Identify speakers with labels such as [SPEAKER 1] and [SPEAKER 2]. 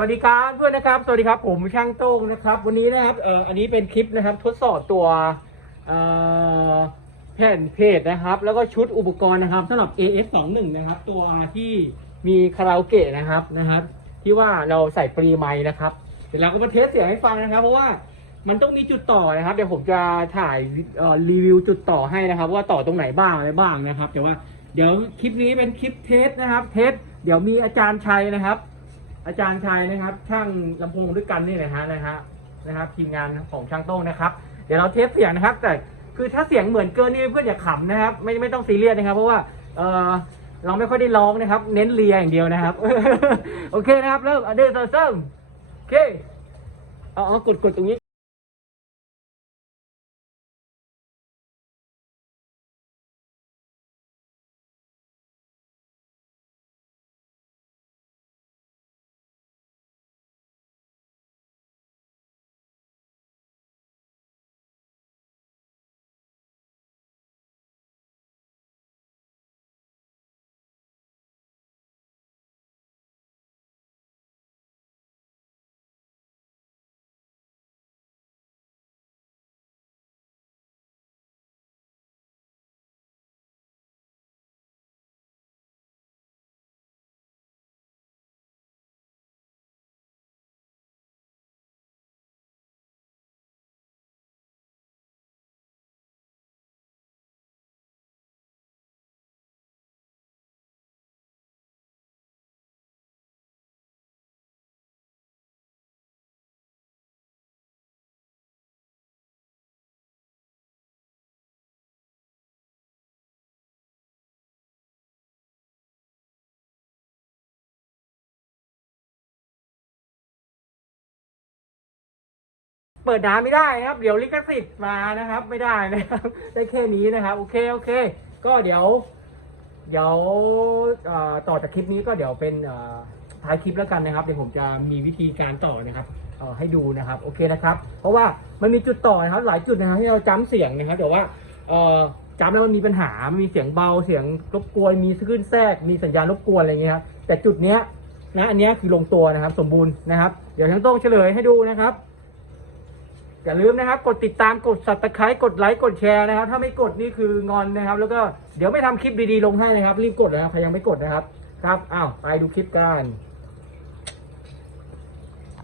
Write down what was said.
[SPEAKER 1] สวัสดีครับเพื่อนนะครับ สวัสดีครับผมช่างโต้งนะครับ วันนี้นะครับเอ่ออันนี้เป็นคลิปนะครับทดสอบตัวเอ่อแผ่นเพจนะครับ แล้วก็ชุดอุปกรณ์นะครับสำหรับ AS21 นะครับ ตัวที่มีคาราโอเกะนะครับนะครับ ที่ว่าเราใส่ปรีไม้นะครับ เดี๋ยวเราก็มาเทสเสียงให้ฟังนะครับ เพราะว่ามันต้องมีจุดต่อนะครับ เดี๋ยวผมจะถ่ายรีวิวจุดต่อให้นะครับ ว่าต่อตรงไหนบ้างอะไรบ้างนะครับแต่ว่าเดี๋ยวคลิปนี้เป็นคลิปเทสนะครับ เทสเดี๋ยวมีอาจารย์ชัยนะครับ อาจารย์ชายนะครับ ช่างลำโพงด้วยกันนี่นะฮะนะฮะนะครับ ทีมงานของช่างโต้งนะครับ เดี๋ยวเราเทสเสียงนะครับ แต่คือถ้าเสียงเหมือนเกินนี่เพื่อนอย่าขำนะครับ ไม่ไม่ต้องซีเรียสนะครับ เพราะว่าเออเราไม่ค่อยได้ร้องนะครับ เน้นเลียอย่างเดียวนะครับ โอเคนะครับเริ่มอเดอร์เซอร์โอเคเอาเอากดกดตรงนี้ เปิดน้ำไม่ได้นะครับ เดี๋ยวลิขสิทธิ์มานะครับ ไม่ได้นะครับ ได้แค่นี้นะครับ โอเคโอเค ก็เดี๋ยว เดี๋ยวต่อจากคลิปนี้ก็เดี๋ยวเป็นท้ายคลิปแล้วกันนะครับ เดี๋ยวผมจะมีวิธีการต่อนะครับให้ดูนะครับโอเคนะครับ เพราะว่ามันมีจุดต่อนะครับ หลายจุดนะครับที่เราจำเสียงนะครับแต่ว่าเอ่อจำแล้วมันมีปัญหา มีเสียงเบาเสียงรบกวนมีคลื่นแทรกมีสัญญาณรบกวนอะไรเงี้ยครับแต่จุดเนี้ยนะอันเนี้ยคือลงตัวนะครับ สมบูรณ์นะครับ เดี๋ยวทั้งต้องเฉลยให้ดูนะครับ อย่าลืมนะครับ กดติดตามกดสับตะไคร้กดไลค์กดแชร์นะครับ ถ้าไม่กดนี่คืองอนนะครับ แล้วก็เดี๋ยวไม่ทำคลิปดีๆลงให้นะครับ รีบกดนะครับใครยังไม่กดนะครับ ครับอ้าวไปดูคลิปกัน